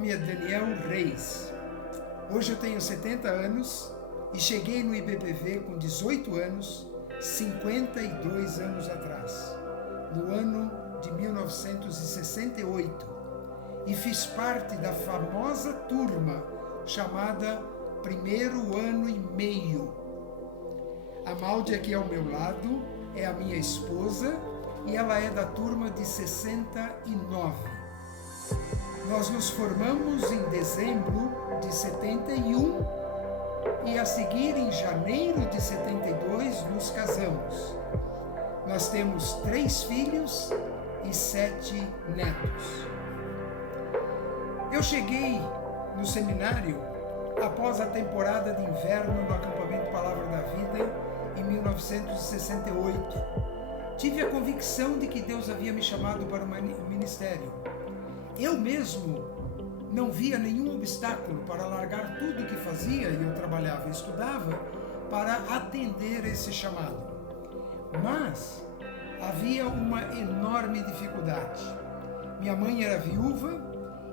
nome é Daniel Reis. Hoje eu tenho 70 anos e cheguei no IBPV com 18 anos, 52 anos atrás, no ano de 1968, e fiz parte da famosa turma chamada Primeiro Ano e Meio. A Maldi aqui ao meu lado é a minha esposa e ela é da turma de 69. Nós nos formamos em dezembro de 71 e a seguir em janeiro de 72 nos casamos. Nós temos 3 filhos e 7 netos. Eu cheguei no seminário após a temporada de inverno no acampamento Palavra da Vida em 1968. Tive a convicção de que Deus havia me chamado para o ministério. Eu mesmo não via nenhum obstáculo para largar tudo o que fazia, e eu trabalhava e estudava, para atender esse chamado. Mas havia uma enorme dificuldade. Minha mãe era viúva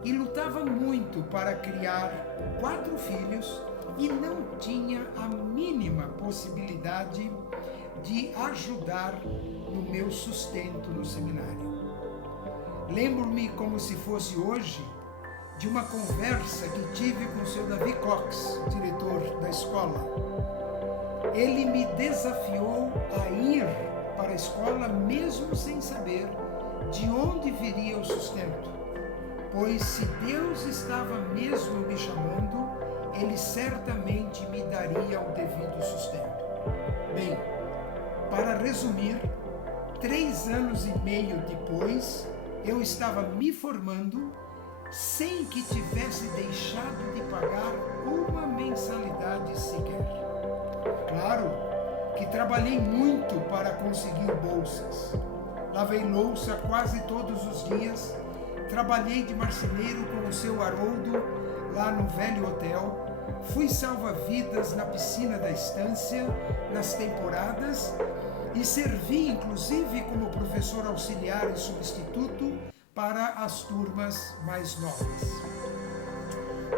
e lutava muito para criar 4 filhos e não tinha a mínima possibilidade de ajudar no meu sustento no seminário. Lembro-me como se fosse hoje de uma conversa que tive com o seu Davi Cox, diretor da escola. Ele me desafiou a ir para a escola mesmo sem saber de onde viria o sustento, pois se Deus estava mesmo me chamando, Ele certamente me daria o devido sustento. Bem, para resumir, 3 anos e meio depois, eu estava me formando sem que tivesse deixado de pagar uma mensalidade sequer. Claro que trabalhei muito para conseguir bolsas. Lavei louça quase todos os dias, trabalhei de marceneiro com o seu Haroldo lá no velho hotel, fui salva-vidas na piscina da estância, nas temporadas, e servi inclusive como professor auxiliar e substituto para as turmas mais novas.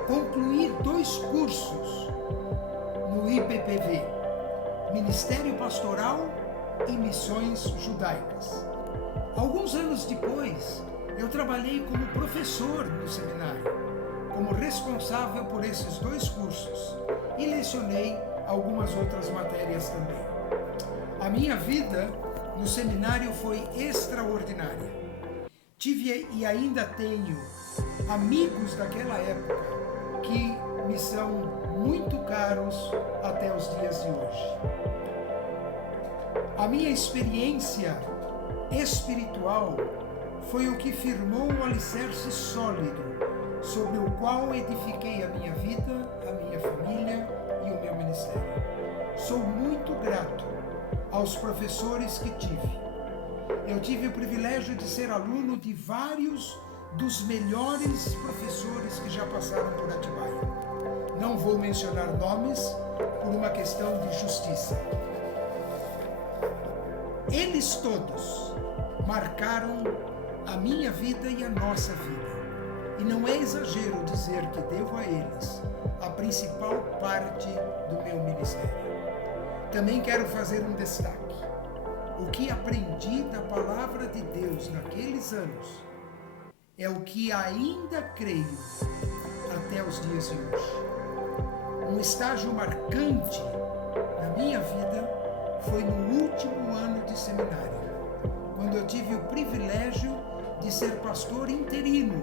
Concluí 2 cursos no IPPV, Ministério Pastoral e Missões Judaicas. Alguns anos depois, eu trabalhei como professor no seminário, como responsável por esses 2 cursos, e lecionei algumas outras matérias também. A minha vida no seminário foi extraordinária. Tive e ainda tenho amigos daquela época que me são muito caros até os dias de hoje. A minha experiência espiritual foi o que firmou um alicerce sólido sobre o qual edifiquei a minha vida, a minha família e o meu ministério. Sou muito grato aos professores que tive. Eu tive o privilégio de ser aluno de vários dos melhores professores que já passaram por Atibaia. Não vou mencionar nomes por uma questão de justiça. Eles todos marcaram a minha vida e a nossa vida. E não é exagero dizer que devo a eles a principal parte do meu ministério. Também quero fazer um destaque. O que aprendi da palavra de Deus naqueles anos é o que ainda creio até os dias de hoje. Um estágio marcante na minha vida foi no último ano de seminário, quando eu tive o privilégio de ser pastor interino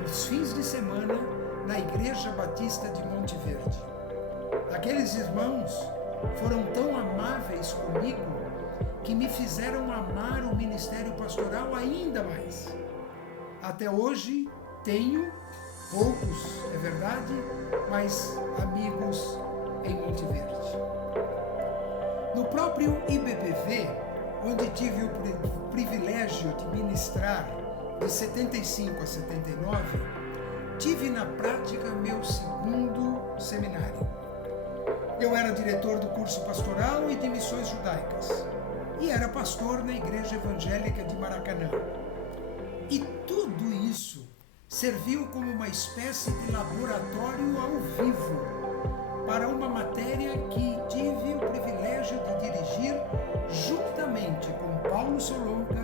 nos fins de semana na Igreja Batista de Monte Verde. Aqueles irmãos foram tão amáveis comigo que me fizeram amar o ministério pastoral ainda mais. Até hoje tenho, poucos, é verdade, mas amigos em Monte Verde. No próprio IBPV, onde tive o privilégio de ministrar de 75 a 79, tive na prática meu 2º seminário. Eu era diretor do curso pastoral e de missões judaicas e era pastor na Igreja Evangélica de Maracanã. E tudo isso serviu como uma espécie de laboratório ao vivo para uma matéria que tive o privilégio de dirigir juntamente com Paulo Solonca,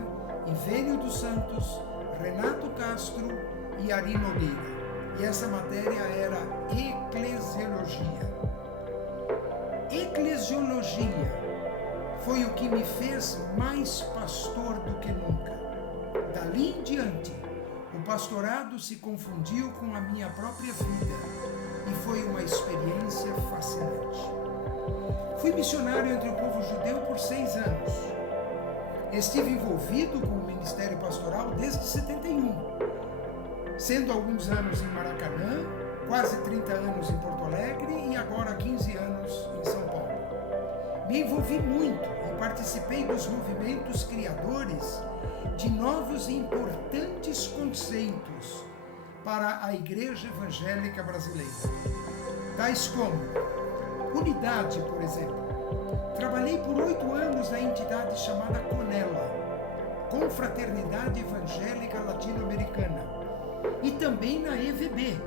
Ivênio dos Santos, Renato Castro e Ari Nogueira. E essa matéria era eclesiologia. Eclesiologia foi o que me fez mais pastor do que nunca. Dali em diante, o pastorado se confundiu com a minha própria vida e foi uma experiência fascinante. Fui missionário entre o povo judeu por 6 anos. Estive envolvido com o ministério pastoral desde 71, sendo alguns anos em Maracanã, quase 30 anos em Porto Alegre e agora 15 anos em São Paulo. Me envolvi muito e participei dos movimentos criadores de novos e importantes conceitos para a Igreja Evangélica Brasileira, tais como unidade, por exemplo. Trabalhei por 8 anos na entidade chamada CONELA, Confraternidade Evangélica Latino-Americana, e também na EVB,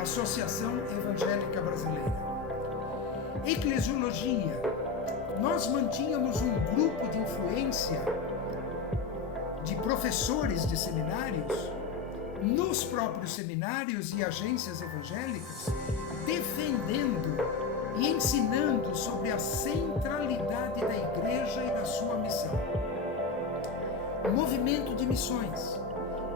Associação Evangélica Brasileira. Eclesiologia. Nós mantínhamos um grupo de influência de professores de seminários nos próprios seminários e agências evangélicas, defendendo e ensinando sobre a centralidade da igreja e da sua missão. Movimento de missões.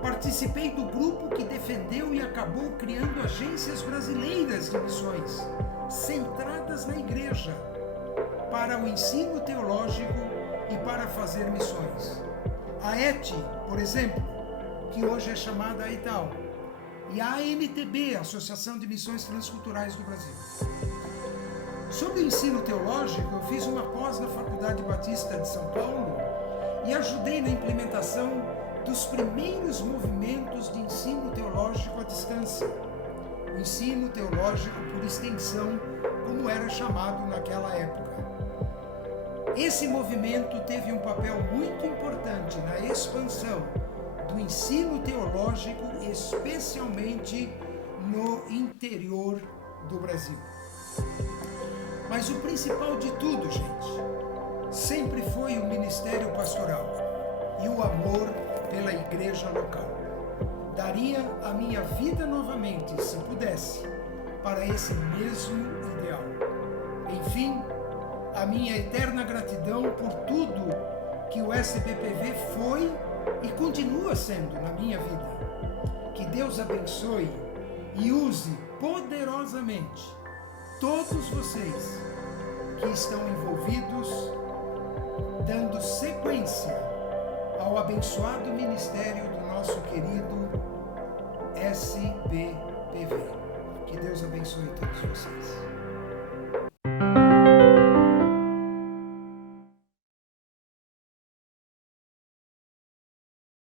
Participei do grupo que defendeu e acabou criando agências brasileiras de missões, centradas na igreja, para o ensino teológico e para fazer missões. A ET, por exemplo, que hoje é chamada ETAL, e a AMTB, Associação de Missões Transculturais do Brasil. Sobre o ensino teológico, eu fiz uma pós na Faculdade Batista de São Paulo e ajudei na implementação dos primeiros movimentos de ensino teológico à distância. O ensino teológico por extensão, como era chamado naquela época. Esse movimento teve um papel muito importante na expansão do ensino teológico, especialmente no interior do Brasil. Mas o principal de tudo, gente, sempre foi o ministério pastoral e o amor pela igreja local. Daria a minha vida novamente, se pudesse, para esse mesmo ideal. Enfim, a minha eterna gratidão por tudo que o SBPV foi e continua sendo na minha vida. Que Deus abençoe e use poderosamente todos vocês que estão envolvidos, dando sequência ao abençoado ministério do nosso querido SBPV. Que Deus abençoe todos vocês.